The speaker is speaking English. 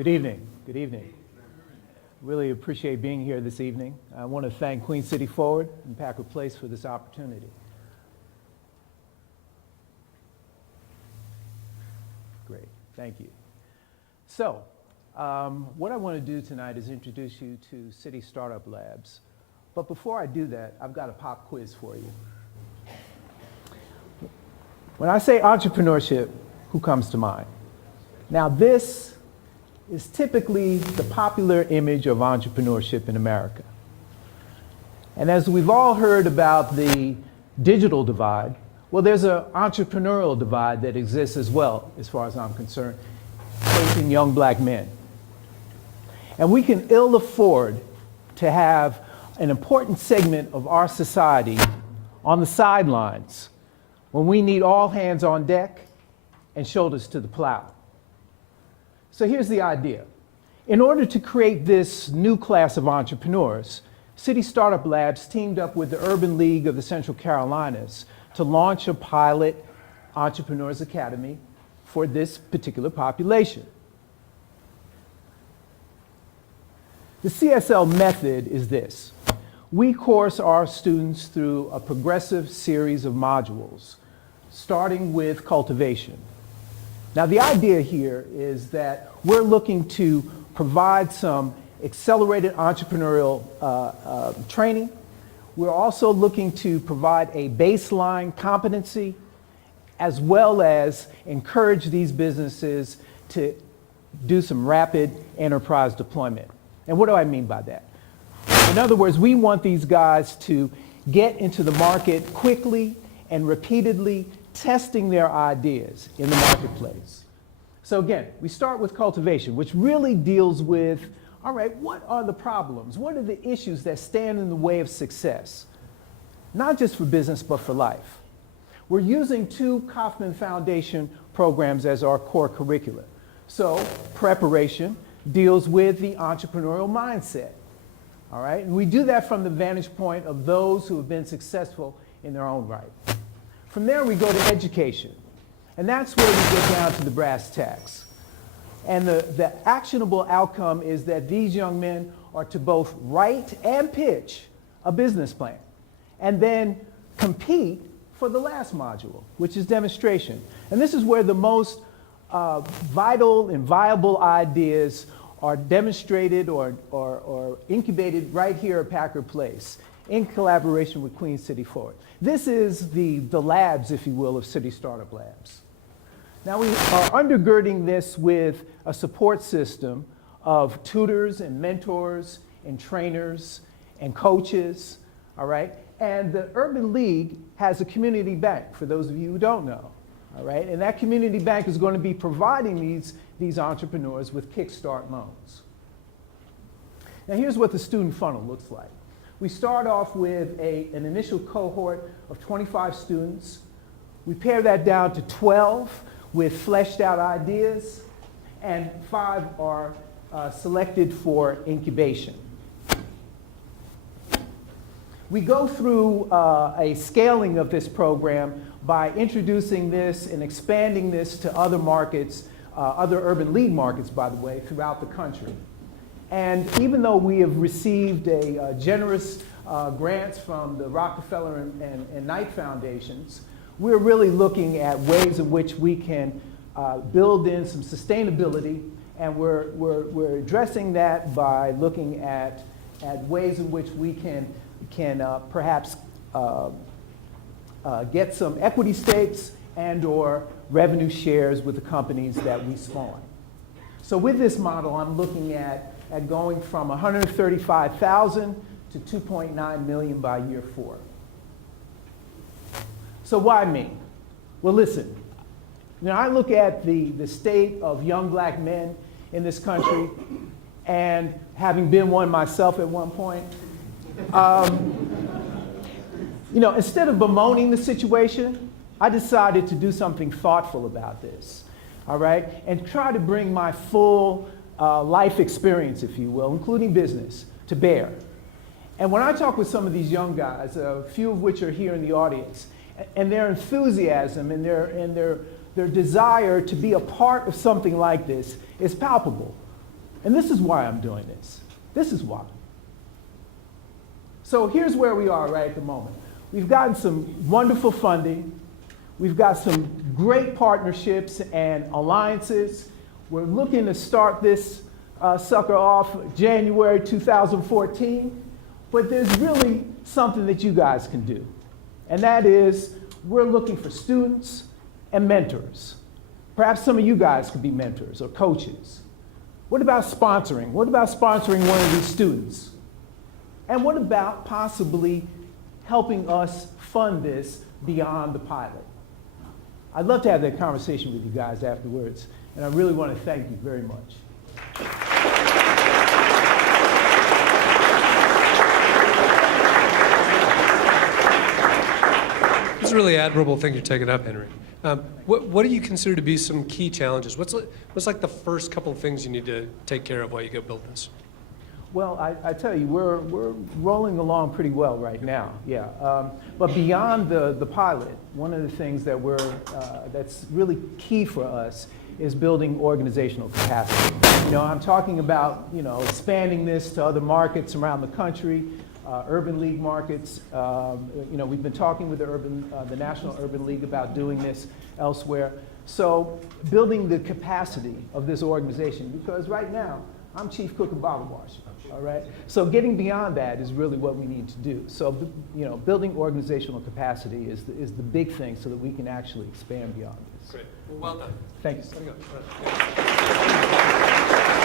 Good evening. Good evening. Really appreciate being here this evening. I want to thank Queen City Forward and Packard Place for this opportunity. Great. Thank you. So, what I want to do tonight is introduce you to City Startup Labs. But before I do that, I've got a pop quiz for you. When I say entrepreneurship, who comes to mind? Now, this is typically the popular image of entrepreneurship in America. And as we've all heard about the digital divide, well, there's an entrepreneurial divide that exists as well, as far as I'm concerned, facing young black men. And we can ill afford to have an important segment of our society on the sidelines when we need all hands on deck and shoulders to the plow. So here's the idea. In order to create this new class of entrepreneurs, City Startup Labs teamed up with the Urban League of the Central Carolinas to launch a pilot Entrepreneurs Academy for this particular population. The CSL method is this. We course our students through a progressive series of modules, starting with cultivation. Now, the idea here is that we're looking to provide some accelerated entrepreneurial training. We're also looking to provide a baseline competency, as well as encourage these businesses to do some rapid enterprise deployment. And what do I mean by that? In other words, we want these guys to get into the market quickly and repeatedly, testing their ideas in the marketplace. So again, we start with cultivation, which really deals with, all right, what are the problems? What are the issues that stand in the way of success? Not just for business, but for life. We're using 2 Kauffman Foundation programs as our core curricula. So preparation deals with the entrepreneurial mindset, all right? And we do that from the vantage point of those who have been successful in their own right. From there, we go to education. And that's where we get down to the brass tacks. And the actionable outcome is that these young men are to both write and pitch a business plan, and then compete for the last module, which is demonstration. And this is where the most vital and viable ideas are demonstrated or incubated right here at Packard Place, in collaboration with Queen City Forward. This is the labs, if you will, of City Startup Labs. Now we are undergirding this with a support system of tutors and mentors and trainers and coaches, all right? And the Urban League has a community bank, for those of you who don't know, all right? And that community bank is going to be providing these entrepreneurs with Kickstart loans. Now here's what the student funnel looks like. We start off with an initial cohort of 25 students. We pare that down to 12 with fleshed out ideas, and 5 are selected for incubation. We go through a scaling of this program by introducing this and expanding this to other markets, other Urban League markets, by the way, throughout the country. And even though we have received a generous grants from the Rockefeller and Knight Foundations, we're really looking at ways in which we can build in some sustainability, and we're addressing that by looking at ways in which we can perhaps get some equity stakes and or revenue shares with the companies that we spawn. So with this model, I'm looking at going from 135,000 to 2.9 million by year 4. So why me? Well, listen, I look at the state of young black men in this country, and having been one myself at one point, instead of bemoaning the situation, I decided to do something thoughtful about this, all right? And try to bring my full life experience, if you will, including business, to bear. And when I talk with some of these young guys, a few of which are here in the audience, and their enthusiasm and their desire to be a part of something like this is palpable. And this is why I'm doing this. This is why. So here's where we are right at the moment. We've gotten some wonderful funding. We've got some great partnerships and alliances. We're looking to start this sucker off January 2014. But there's really something that you guys can do. And that is, we're looking for students and mentors. Perhaps some of you guys could be mentors or coaches. What about sponsoring? What about sponsoring one of these students? And what about possibly helping us fund this beyond the pilot? I'd love to have that conversation with you guys afterwards, and I really want to thank you very much. It's a really admirable thing you're taking up, Henry. What do you consider to be some key challenges? What's like the first couple of things you need to take care of while you go build this? Well, I tell you, we're rolling along pretty well right now, yeah. But beyond the pilot, one of the things that that's really key for us is building organizational capacity. You know, I'm talking about, you know, expanding this to other markets around the country, urban league markets. You know, we've been talking with the National Urban League about doing this elsewhere. So building the capacity of this organization, because right now, I'm chief cook and bottle washer, all right? So getting beyond that is really what we need to do. So, you know, building organizational capacity is the big thing so that we can actually expand beyond this. Great. Well done. Thank you. There you go.